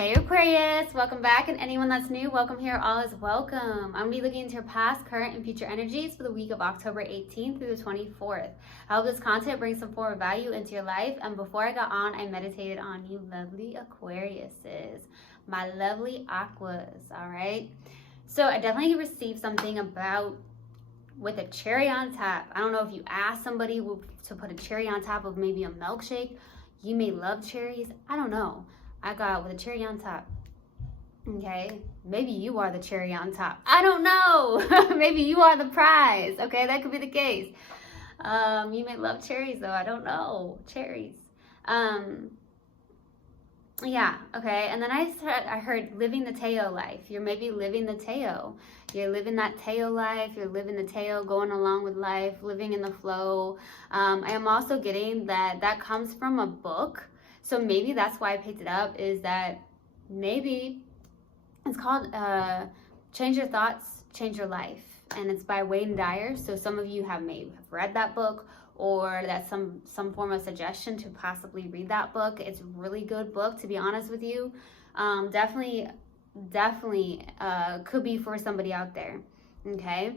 Hey Aquarius, welcome back, and anyone that's new, welcome here. All is welcome. I'm going to be looking into your past, current, and future energies for the week of October 18th through the 24th. I hope this content brings some form of value into your life, and before I got on, I meditated on you lovely Aquariuses, my lovely Aquas, all right? So I definitely received something about with a cherry on top. I don't know if you asked somebody to put a cherry on top of maybe a milkshake. You may love cherries. I don't know. I got with a cherry on top. Okay, maybe you are the cherry on top. I don't know. Maybe you are the prize. Okay, that could be the case. You may love cherries though. I don't know. Cherries. Yeah, okay. And then I heard living the Teo life. You're maybe living the Teo. You're living that Teo life. You're living the Teo, going along with life, living in the flow. I am also getting that comes from a book. So maybe that's why I picked it up, is that maybe it's called Change Your Thoughts, Change Your Life. And it's by Wayne Dyer. So some of you have maybe read that book, or that's some form of suggestion to possibly read that book. It's a really good book, to be honest with you. Definitely could be for somebody out there. Okay.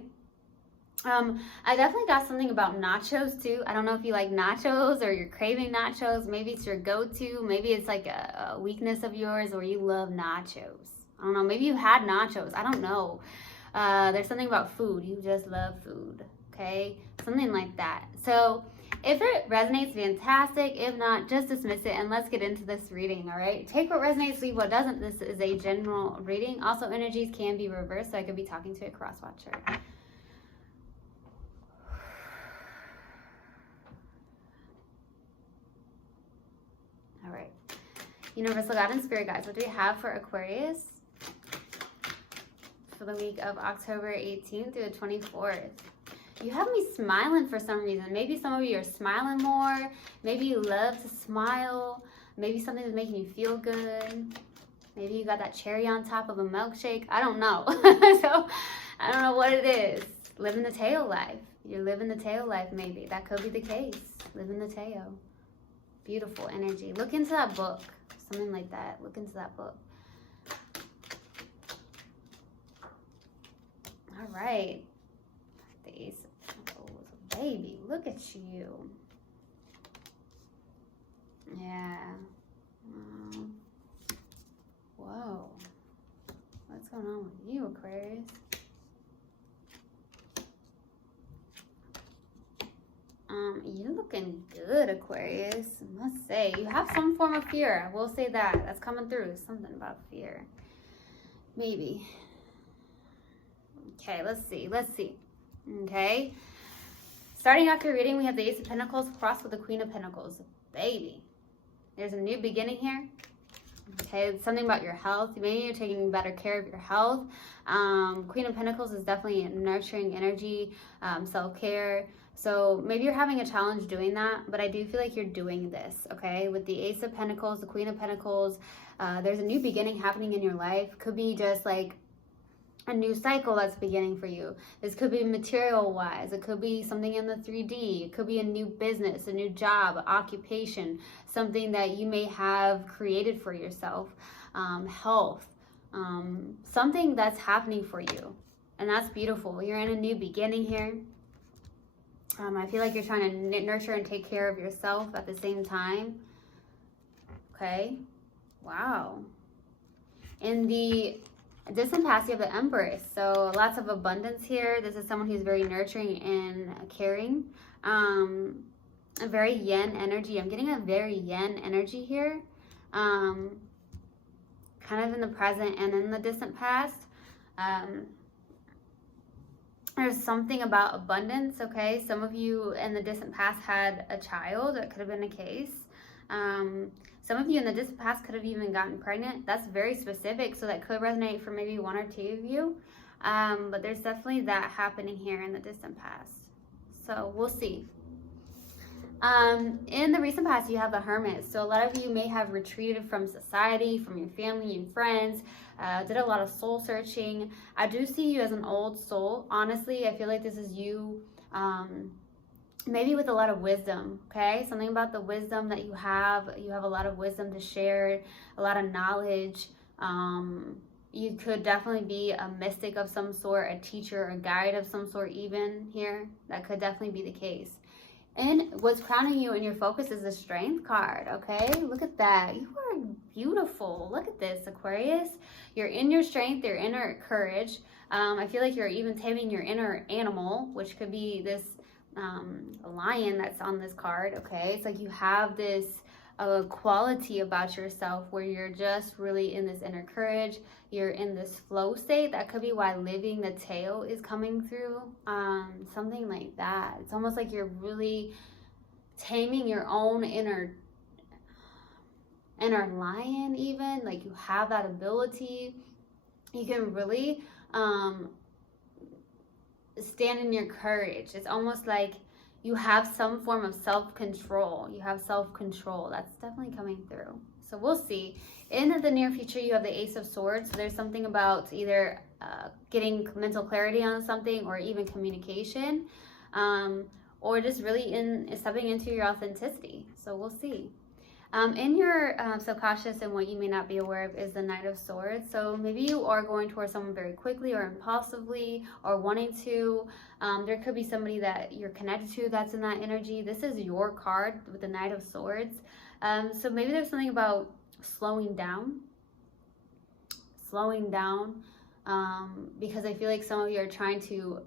I definitely got something about nachos too. I don't know if you like nachos or you're craving nachos. Maybe it's your go-to. Maybe it's like a weakness of yours, or you love nachos. I don't know. Maybe you had nachos. I don't know. There's something about food. You just love food. Okay? Something like that. So if it resonates, fantastic. If not, just dismiss it and let's get into this reading, all right? Take what resonates, leave what doesn't. This is a general reading. Also, energies can be reversed, so I could be talking to a cross-watcher. All right. Universal God and Spirit Guides, what do we have for Aquarius for the week of October 18th through the 24th? You have me smiling for some reason. Maybe some of you are smiling more. Maybe you love to smile. Maybe something is making you feel good. Maybe you got that cherry on top of a milkshake. I don't know. So I don't know what it is. Living the Teo life. You're living the Teo life, maybe. That could be the case. Living the Teo. Beautiful energy. Look into that book. Something like that. Look into that book. All right. The Ace of Pentacles. Baby, look at you. Yeah. Whoa. What's going on with you, Aquarius? You're looking good, Aquarius. I must say, you have some form of fear. I will say that. That's coming through. Something about fear. Maybe. Okay, let's see. Okay. Starting off your reading, we have the Ace of Pentacles crossed with the Queen of Pentacles. Baby. There's a new beginning here. Okay, it's something about your health. Maybe you're taking better care of your health. Queen of Pentacles is definitely a nurturing energy, self-care. So maybe you're having a challenge doing that, but I do feel like you're doing this, okay? With the Ace of Pentacles, the Queen of Pentacles, there's a new beginning happening in your life. Could be just like a new cycle that's beginning for you. This could be material-wise. It could be something in the 3D. It could be a new business, a new job, occupation, something that you may have created for yourself, health, something that's happening for you. And that's beautiful. You're in a new beginning here. I feel like you're trying to nurture and take care of yourself at the same time. Okay. Wow. In the distant past, you have the Empress. So lots of abundance here. This is someone who's very nurturing and caring. A very yin energy. I'm getting a very yin energy here. Kind of in the present and in the distant past. There's something about abundance, okay? Some of you in the distant past had a child. That could have been a case. Some of you in the distant past could have even gotten pregnant. That's very specific, so that could resonate for maybe one or two of you. But there's definitely that happening here in the distant past. So we'll see. In the recent past, you have the Hermit. So a lot of you may have retreated from society, from your family and friends, did a lot of soul searching. I do see you as an old soul. Honestly, I feel like this is you maybe with a lot of wisdom, okay? Something about the wisdom that you have a lot of wisdom to share, a lot of knowledge. You could definitely be a mystic of some sort, a teacher, a guide of some sort even here. That could definitely be the case. And what's crowning you in your focus is the Strength card, okay? Look at that. You are beautiful. Look at this, Aquarius. You're in your strength, your inner courage. I feel like you're even taming your inner animal, which could be this lion that's on this card, okay? It's like you have this quality about yourself where you're just really in this inner courage. You're in this flow state. That could be why living the tail is coming through. Something like that. It's almost like you're really taming your own inner lion even. Like you have that ability. You can really stand in your courage. It's almost like you have some form of self-control. You have self-control. That's definitely coming through. So we'll see. In the near future, you have the Ace of Swords. So there's something about either getting mental clarity on something or even communication, or just really stepping into your authenticity. So we'll see. In your subconscious, and what you may not be aware of is the Knight of Swords. So maybe you are going towards someone very quickly or impulsively or wanting to. There could be somebody that you're connected to that's in that energy. This is your card with the Knight of Swords. So maybe there's something about slowing down, because I feel like some of you are trying to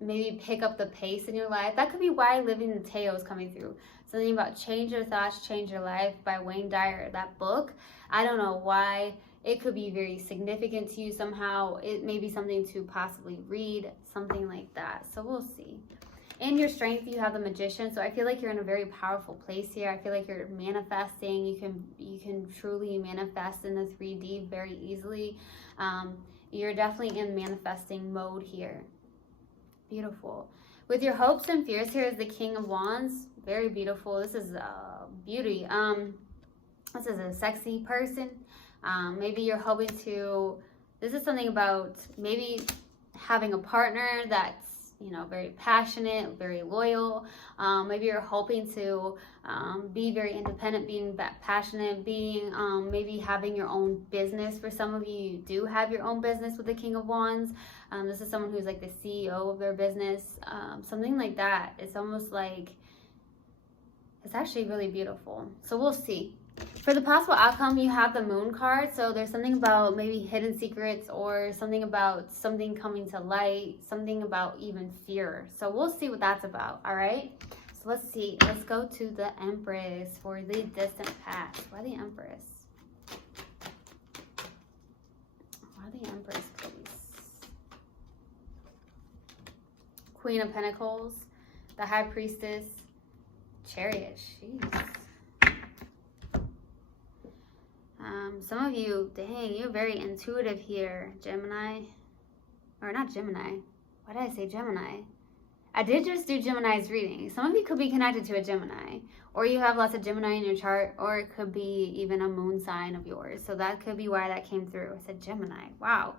maybe pick up the pace in your life. That could be why Living the Tail is coming through. Something about Change Your Thoughts, Change Your Life by Wayne Dyer, that book. I don't know why. It could be very significant to you somehow. It may be something to possibly read, something like that. So we'll see. In your strength, you have the Magician. So I feel like you're in a very powerful place here. I feel like you're manifesting. You can truly manifest in the 3D very easily. You're definitely in manifesting mode here. Beautiful. With your hopes and fears, here is the King of Wands. Very beautiful. This is beauty. This is a sexy person. Maybe you're hoping to, this is something about maybe having a partner that's, you know, very passionate, very loyal. Maybe you're hoping to be very independent, being passionate, being maybe having your own business. For some of you, you do have your own business with the King of Wands. This is someone who's like the CEO of their business, something like that. It's almost like, it's actually really beautiful. So we'll see. For the possible outcome, you have the Moon card. So there's something about maybe hidden secrets or something about something coming to light, something about even fear. So we'll see what that's about, all right? So let's see. Let's go to the Empress for the distant past. Why the Empress? Why the Empress, please? Queen of Pentacles, the High Priestess, Chariot. Jeez. Some of you, dang, you're very intuitive here, Gemini. Or not Gemini. Why did I say Gemini? I did just do Gemini's reading. Some of you could be connected to a Gemini. Or you have lots of Gemini in your chart. Or it could be even a moon sign of yours. So that could be why that came through. I said Gemini. Wow.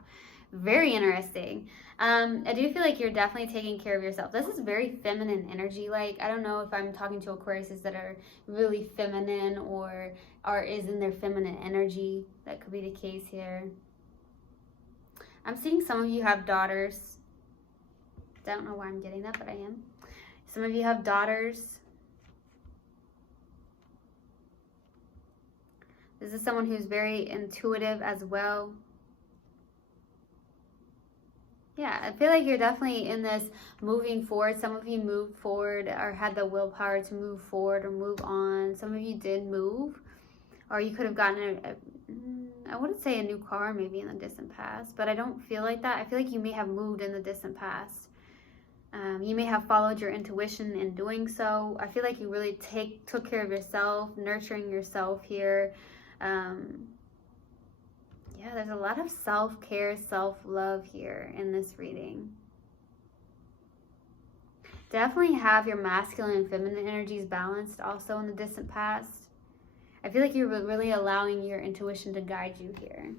Very interesting. I do feel like you're definitely taking care of yourself. This is very feminine energy. Like, I don't know if I'm talking to Aquariuses that are really feminine or is in their feminine energy. That could be the case here. I'm seeing some of you have daughters. Don't know why I'm getting that, but I am. Some of you have daughters. This is someone who's very intuitive as well. Yeah, I feel like you're definitely in this moving forward. Some of you moved forward or had the willpower to move forward or move on. Some of you did move, or you could have gotten I wouldn't say a new car maybe in the distant past, but I don't feel like that. I feel like you may have moved in the distant past. You may have followed your intuition in doing so. I feel like you really took care of yourself, nurturing yourself here. Yeah, there's a lot of self-care, self-love here in this reading. Definitely have your masculine and feminine energies balanced also in the distant past. I feel like you're really allowing your intuition to guide you here.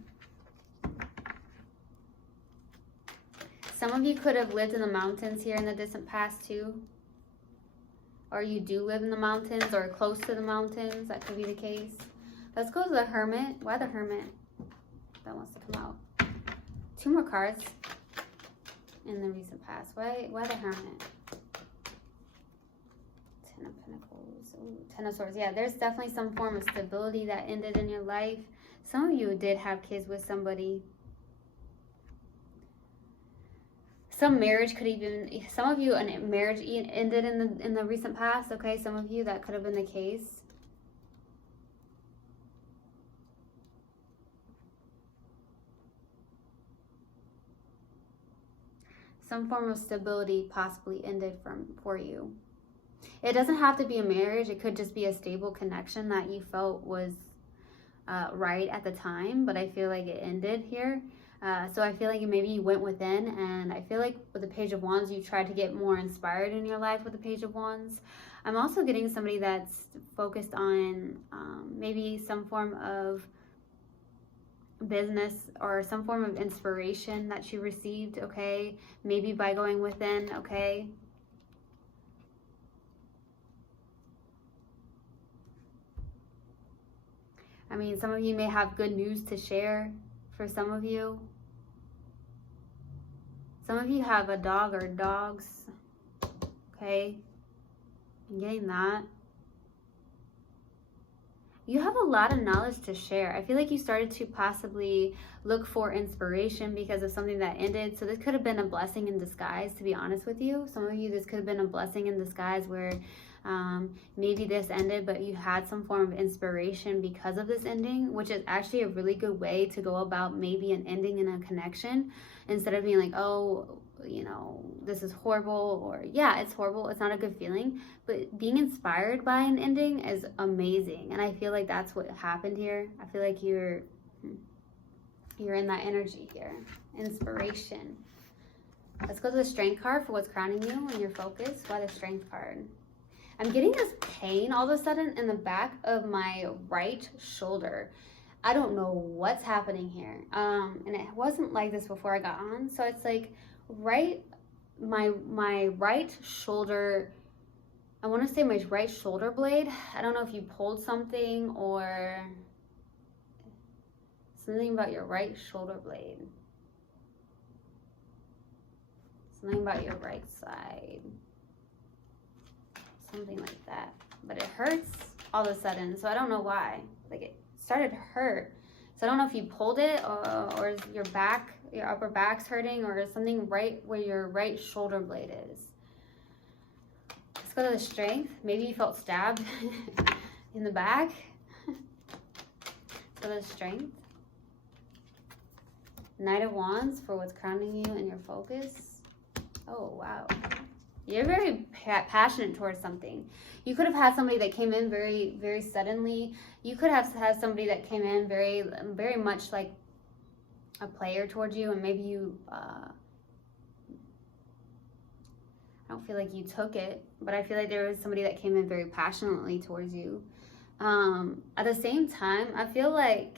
Some of you could have lived in the mountains here in the distant past too. or you do live in the mountains or close to the mountains. That could be the case. Let's go to the Hermit. Why the Hermit? That wants to come out. 2 more cards in the recent past. Why the Hermit? 10 of Pentacles. Ooh, 10 of Swords. Yeah, there's definitely some form of stability that ended in your life. Some of you did have kids with somebody. Some marriage could even, some of you, a marriage ended in the recent past. Okay, some of you, that could have been the case. Some form of stability possibly ended for you. It doesn't have to be a marriage. It could just be a stable connection that you felt was right at the time, but I feel like it ended here. So I feel like maybe you went within, and I feel like with the Page of Wands, you tried to get more inspired in your life with the Page of Wands. I'm also getting somebody that's focused on maybe some form of business or some form of inspiration that you received, okay? Maybe by going within, okay? I mean, some of you may have good news to share for some of you. Some of you have a dog or dogs, okay? I'm getting that. You have a lot of knowledge to share. I feel like you started to possibly look for inspiration because of something that ended. So this could have been a blessing in disguise, to be honest with you. Some of you, this could have been a blessing in disguise where maybe this ended, but you had some form of inspiration because of this ending, which is actually a really good way to go about maybe an ending in a connection, instead of being like, oh, you know, this is horrible, or yeah, it's horrible, it's not a good feeling, but being inspired by an ending is amazing. And I feel like that's what happened here. I feel like you're in that energy here. Inspiration. Let's go to the Strength card for what's crowning you and your focus. Why the Strength card? I'm getting this pain all of a sudden in the back of my right shoulder. I don't know what's happening here. And it wasn't like this before I got on. So it's like my right shoulder, I want to say my right shoulder blade. I don't know if you pulled something or something about your right shoulder blade. Something about your right side. Something like that. But it hurts all of a sudden, so I don't know why. Like, it started to hurt. So I don't know if you pulled it or is your back, your upper back's hurting, or something right where your right shoulder blade is. Let's go to the Strength. Maybe you felt stabbed in the back. Let's go to the Strength. Knight of Wands for what's crowning you and your focus. Oh, wow. You're very passionate towards something. You could have had somebody that came in very, very suddenly. You could have had somebody that came in very, very much like a player towards you, and maybe you, I don't feel like you took it, but I feel like there was somebody that came in very passionately towards you. At the same time, I feel like,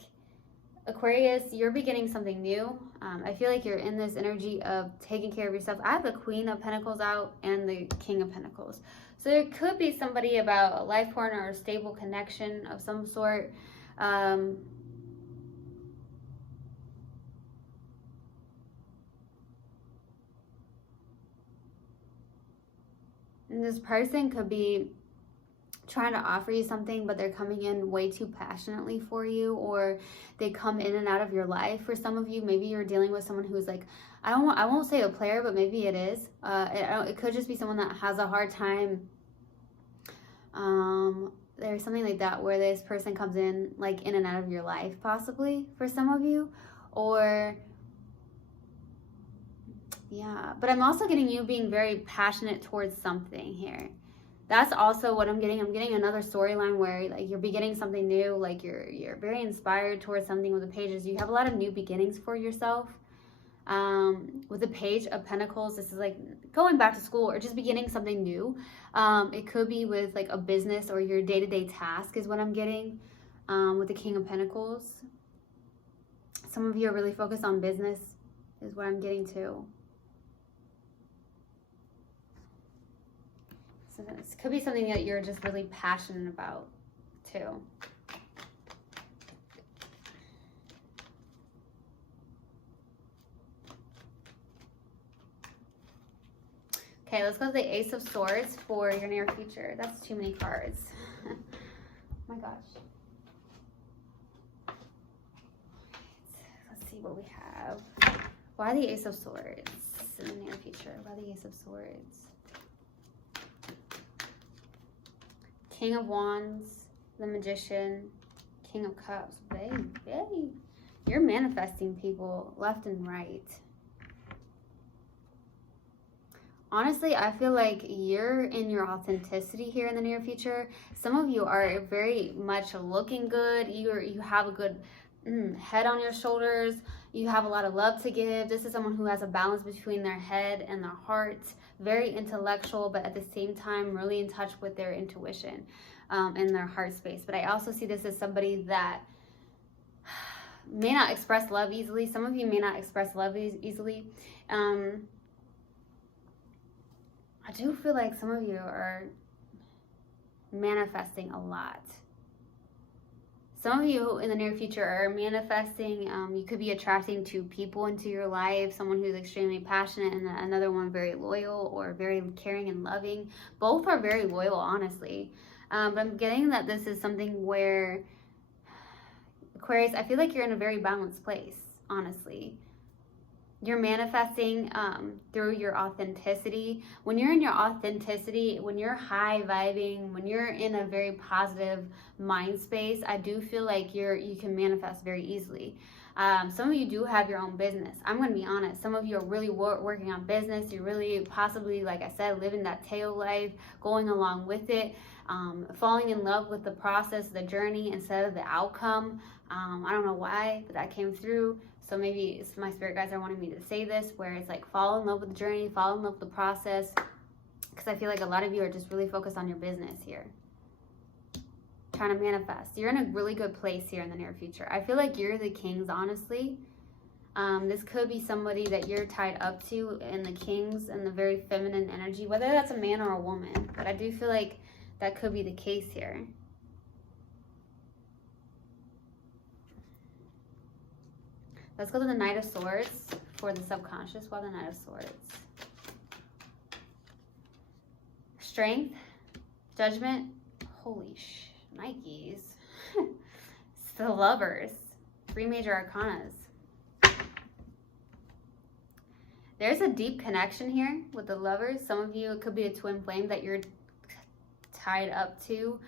Aquarius, you're beginning something new. I feel like you're in this energy of taking care of yourself. I have the Queen of Pentacles out and the King of Pentacles. So there could be somebody about a life partner or a stable connection of some sort. And this person could be trying to offer you something, but they're coming in way too passionately for you, or they come in and out of your life. For some of you, maybe you're dealing with someone who's like, I won't say a player, but maybe it is. It could just be someone that has a hard time. There's something like that where this person comes in, like, in and out of your life, possibly for some of you, or yeah. But I'm also getting you being very passionate towards something here. That's also what I'm getting. I'm getting another storyline where, like, you're beginning something new. Like, you're very inspired towards something with the Pages. You have a lot of new beginnings for yourself. With the Page of Pentacles, this is like going back to school or just beginning something new. It could be with like a business or your day-to-day task is what I'm getting. With the King of Pentacles, some of you are really focused on business is what I'm getting too. So this could be something that you're just really passionate about too. Okay, let's go to the Ace of Swords for your near future. That's too many cards. Oh my gosh. Let's see what we have. Why the Ace of Swords in the near future? Why the Ace of Swords? King of Wands, the Magician, King of Cups. Baby, you're manifesting people left and right. Honestly, I feel like you're in your authenticity here in the near future. Some of you are very much looking good. You have a good head on your shoulders. You have a lot of love to give. This is someone who has a balance between their head and their heart. Very intellectual, but at the same time really in touch with their intuition and their heart space. But I also see this as somebody that may not express love easily. Some of you may not express love easily. I do feel like some of you are manifesting a lot. Some of you in the near future are manifesting. You could be attracting two people into your life, someone who's extremely passionate and another one very loyal or very caring and loving. Both are very loyal, honestly. But I'm getting that this is something where, Aquarius, I feel like you're in a very balanced place, honestly. You're manifesting through your authenticity. When you're in your authenticity, when you're high vibing, when you're in a very positive mind space, I do feel like you can manifest very easily. Some of you do have your own business. I'm going to be honest. Some of you are really working on business. You're really possibly, like I said, living that tail life, going along with it, falling in love with the process, the journey instead of the outcome. I don't know why, but that came through. So maybe it's my spirit guides are wanting me to say this, where it's like fall in love with the journey, fall in love with the process. Because I feel like a lot of you are just really focused on your business here. Trying to manifest. You're in a really good place here in the near future. I feel like you're the kings, honestly. This could be somebody that you're tied up to in the kings and the very feminine energy, whether that's a man or a woman. But I do feel like that could be the case here. Let's go to the Knight of Swords for the subconscious. Why the Knight of Swords? Strength, Judgment. Holy Nikes. It's the Lovers. 3 major arcanas. There's a deep connection here with the Lovers. Some of you, it could be a twin flame that you're tied up to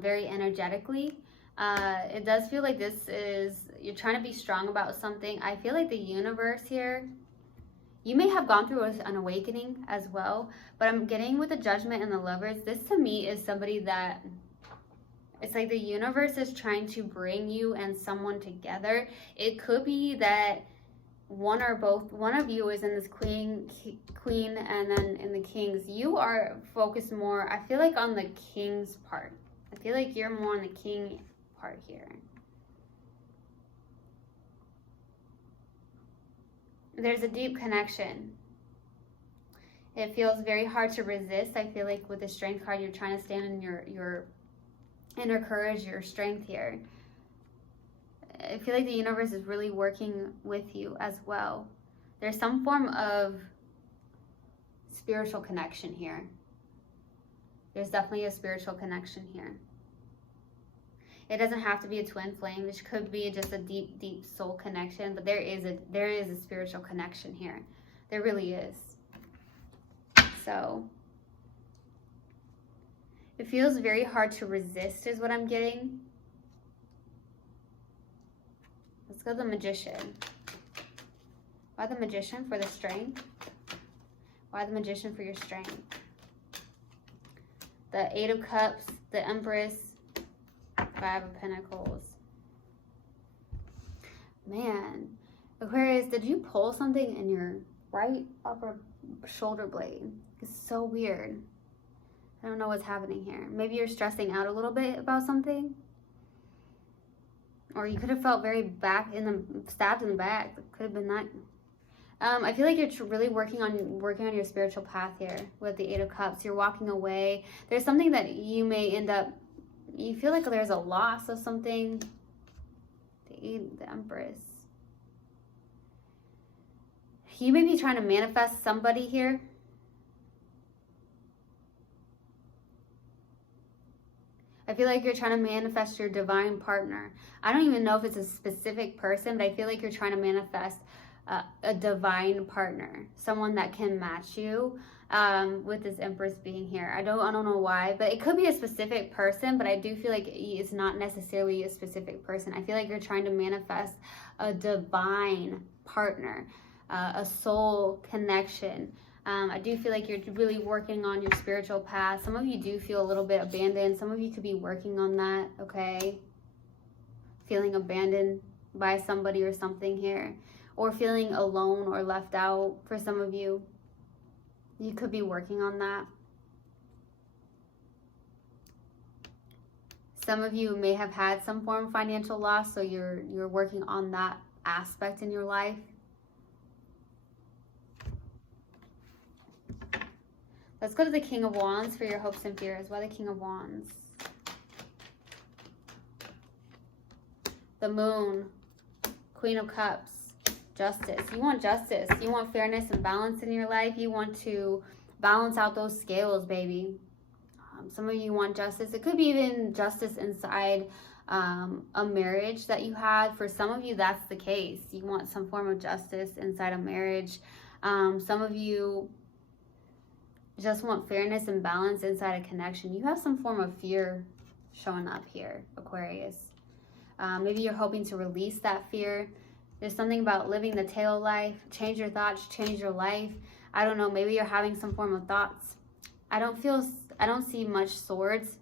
very energetically. It does feel like this is, you're trying to be strong about something. I feel like the universe here, you may have gone through an awakening as well, but I'm getting with the Judgment and the Lovers, this to me is somebody that, it's like the universe is trying to bring you and someone together. It could be that one or both, one of you is in this queen, and then in the kings. You are focused more, I feel like, on the king's part. I feel like you're more on the king part here. There's a deep connection. It feels very hard to resist. I feel like with the Strength card, you're trying to stand in your inner courage, your strength here. I feel like the universe is really working with you as well. There's some form of spiritual connection here. There's definitely a spiritual connection here. It doesn't have to be a twin flame. It could be just a deep, deep soul connection. But there is a spiritual connection here. There really is. So it feels very hard to resist is what I'm getting. Let's go to the Magician. Why the Magician for the strength? Why the Magician for your strength? The 8 of Cups, the Empress, 5 of Pentacles. Man, Aquarius, did you pull something in your right upper shoulder blade? It's so weird. I don't know what's happening here. Maybe you're stressing out a little bit about something. Or you could have felt very stabbed in the back. It could have been that. I feel like you're really working on your spiritual path here with the Eight of Cups. You're walking away. There's something that you may end up, you feel like there's a loss of something. The Empress. You may be trying to manifest somebody here. I feel like you're trying to manifest your divine partner. I don't even know if it's a specific person, but I feel like you're trying to manifest a divine partner, someone that can match you, with this Empress being here. I don't know why, but it could be a specific person, but I do feel like it's not necessarily a specific person. I feel like you're trying to manifest a divine partner, a soul connection. I do feel like you're really working on your spiritual path. Some of you do feel a little bit abandoned. Some of you could be working on that, okay? Feeling abandoned by somebody or something here. Or feeling alone or left out for some of you. You could be working on that. Some of you may have had some form of financial loss, so you're working on that aspect in your life. Let's go to the King of Wands for your hopes and fears. Why the King of Wands? The Moon, Queen of Cups, Justice. You want justice. You want fairness and balance in your life. You want to balance out those scales, baby. Some of you want justice. It could be even justice inside a marriage that you had. For some of you, that's the case. You want some form of justice inside a marriage. Some of you just want fairness and balance inside a connection. You have some form of fear showing up here, Aquarius. Maybe you're hoping to release that fear. There's something about living the tail life. Change your thoughts, change your life. I don't know, maybe you're having some form of thoughts. I don't see much swords,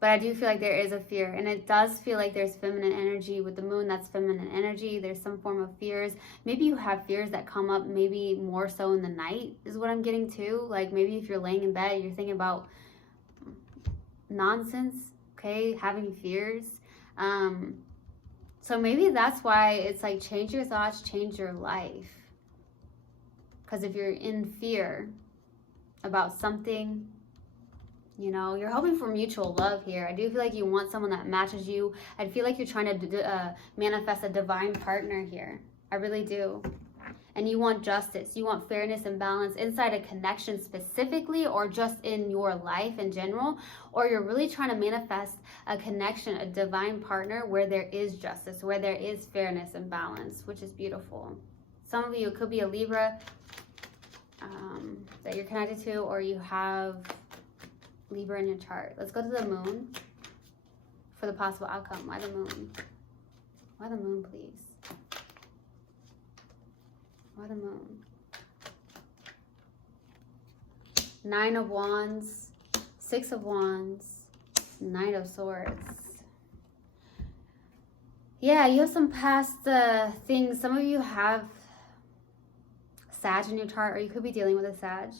but I do feel like there is a fear, and it does feel like there's feminine energy with the Moon. That's feminine energy. There's some form of fears. Maybe you have fears that come up maybe more so in the night is what I'm getting to. Like maybe if you're laying in bed, you're thinking about nonsense, okay, having fears. So maybe that's why it's like change your thoughts, change your life. Because if you're in fear about something, you know, you're hoping for mutual love here. I do feel like you want someone that matches you. I feel like you're trying to manifest a divine partner here. I really do. And you want justice. You want fairness and balance inside a connection specifically, or just in your life in general. Or you're really trying to manifest a connection, a divine partner where there is justice, where there is fairness and balance, which is beautiful. Some of you, it could be a Libra that you're connected to, or you have Libra in your chart. Let's go to the Moon for the possible outcome. Why the Moon? Why the Moon, please? Why the Moon? Nine of Wands, Six of Wands, Knight of Swords. Yeah, you have some past things. Some of you have Sag in your chart, or you could be dealing with a Sag.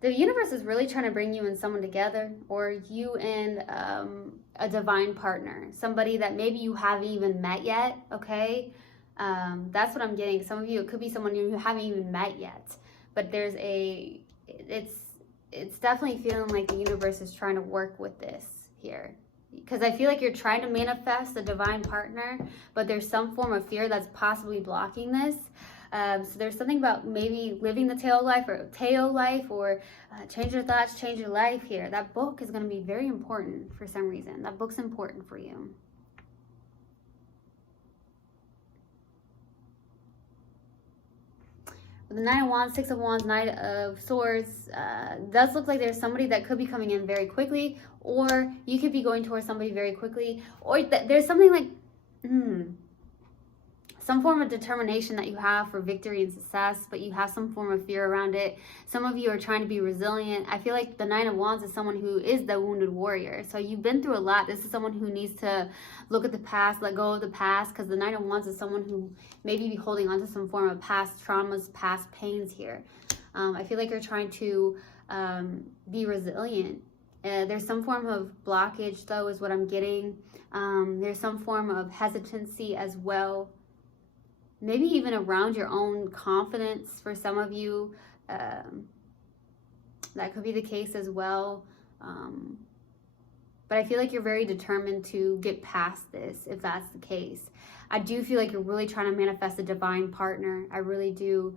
The universe is really trying to bring you and someone together, or you and a divine partner, somebody that maybe you haven't even met yet, okay? That's what I'm getting. Some of you, it could be someone you haven't even met yet, but there's it's definitely feeling like the universe is trying to work with this here. Because I feel like you're trying to manifest a divine partner, but there's some form of fear that's possibly blocking this. So there's something about maybe living the tail life, or change your thoughts, change your life here. That book is going to be very important for some reason. That book's important for you. With the Nine of Wands, Six of Wands, Knight of Swords, does look like there's somebody that could be coming in very quickly, or you could be going towards somebody very quickly, or there's something like, some form of determination that you have for victory and success, but you have some form of fear around it. Some of you are trying to be resilient. I feel like the Nine of Wands is someone who is the wounded warrior. So you've been through a lot. This is someone who needs to look at the past, let go of the past, because the Nine of Wands is someone who maybe be holding on to some form of past traumas, past pains here. I feel like you're trying to be resilient There's some form of blockage, though, is what I'm getting. There's some form of hesitancy as well. Maybe even around your own confidence for some of you. That could be the case as well. But I feel like you're very determined to get past this, if that's the case. I do feel like you're really trying to manifest a divine partner. I really do.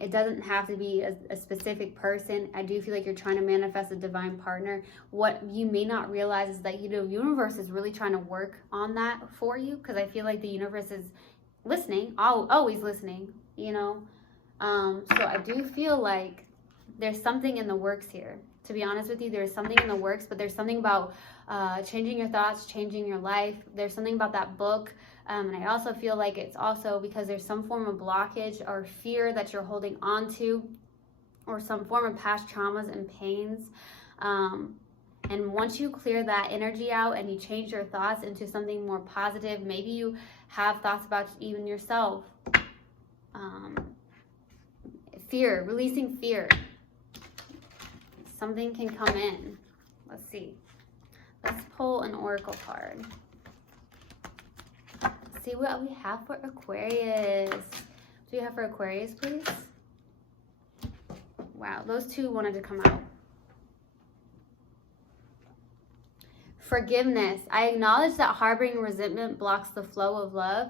It doesn't have to be a specific person. I do feel like you're trying to manifest a divine partner. What you may not realize is that, you know, the universe is really trying to work on that for you, because I feel like the universe is listening, always listening, you know. So I do feel like there's something in the works here. To be honest with you, there's something in the works, but there's something about changing your thoughts, changing your life. There's something about that book. And I also feel like it's also because there's some form of blockage or fear that you're holding on to, or some form of past traumas and pains. And once you clear that energy out and you change your thoughts into something more positive, maybe you have thoughts about even yourself. Fear, releasing fear. Something can come in. Let's see. Let's pull an oracle card. See what we have for Aquarius. What do you have for Aquarius, please? Wow, those two wanted to come out. Forgiveness. I acknowledge that harboring resentment blocks the flow of love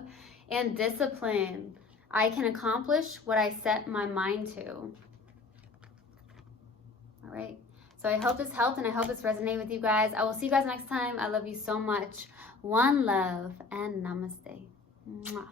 and discipline. I can accomplish what I set my mind to. All right. So I hope this helped, and I hope this resonated with you guys. I will see you guys next time. I love you so much. One love and namaste. Mwah.